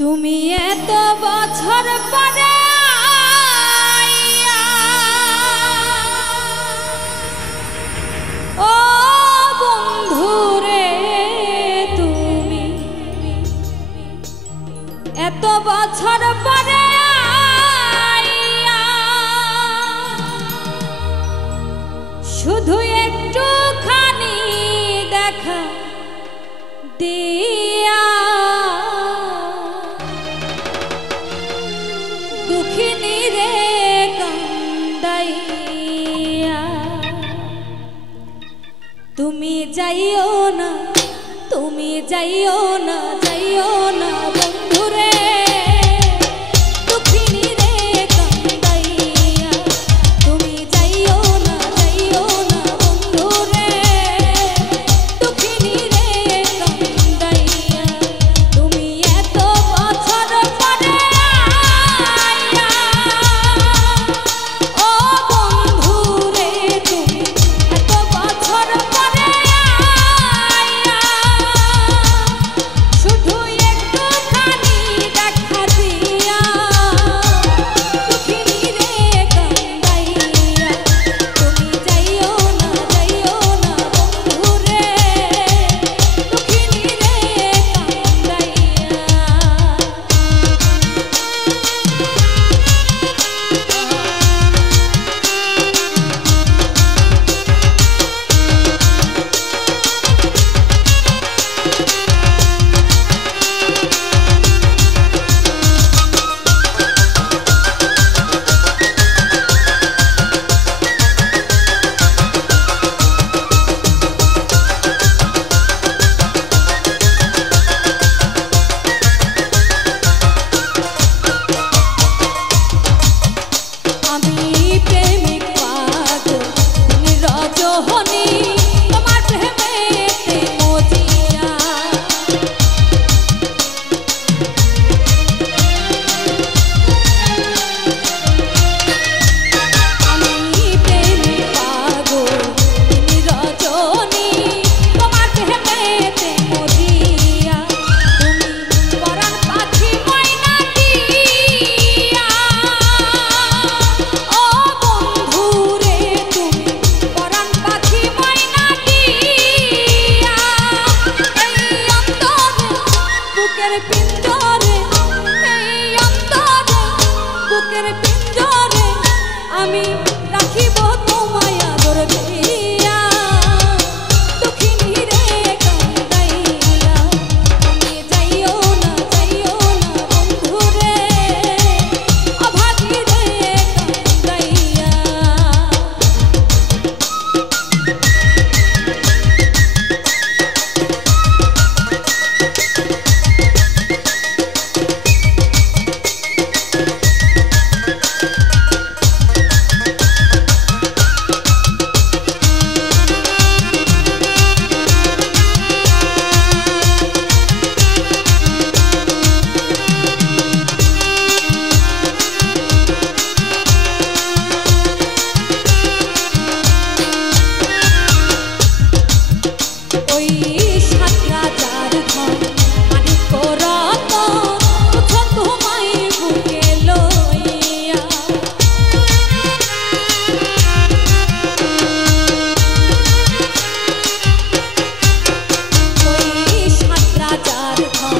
তুমি এত বছর পরে আইয়া, ও বন্ধুরে তুমি এত বছর পরে আইয়া, শুধু একটুখানি দেখা দিয়া দুঃখিনী রে কান্দাইয়া। তুমি যাইও না, তুমি যাইও না, যাইও না বন্ধুরে দুঃখিনী রে কান্দাইয়া। তুমি যাইও না, যাইও না বন্ধুরে দুঃখিনী রে কান্দাইয়া। তুমি এত বছর পরে আইয়া, ও বন্ধুরে তুমি এত বছর পরে আইয়া, শুধু একটুখানি দেখা দিয়া দুঃখিনী রে কান্দাইয়া। তুমি যাইও না, যাইও না বন্ধুরে দুঃখিনী রে কান্দাইয়া। আমি প্রেমিক পাগল তুমি রজনী, তোমার প্রেমেতে মজিয়া। আমি প্রেমিক পাগল তুমি রজনী, তোমার প্রেমেতে মজিয়া। তুমি পরাণ পাখি ময়না দিয়া, ও বন্ধুরে তুমি পরাণ পাখি ময়না দিয়া। এই অন্তরে বুকের পিঞ্জরে, এই অন্তরে বুকের পিঞ্জরে আমি রাখিব তোমায় আদর দিয়া দুঃখিনী রে কান্দাইয়া। তুমি যাইও না, যাইও না বন্ধুরে অভাগী রে কান্দাইয়া। ওই সাত রাজার ধন মানিক্য রতন ওঠো তোমায় বুকে লইয়া। ওই সাত রাজার ধন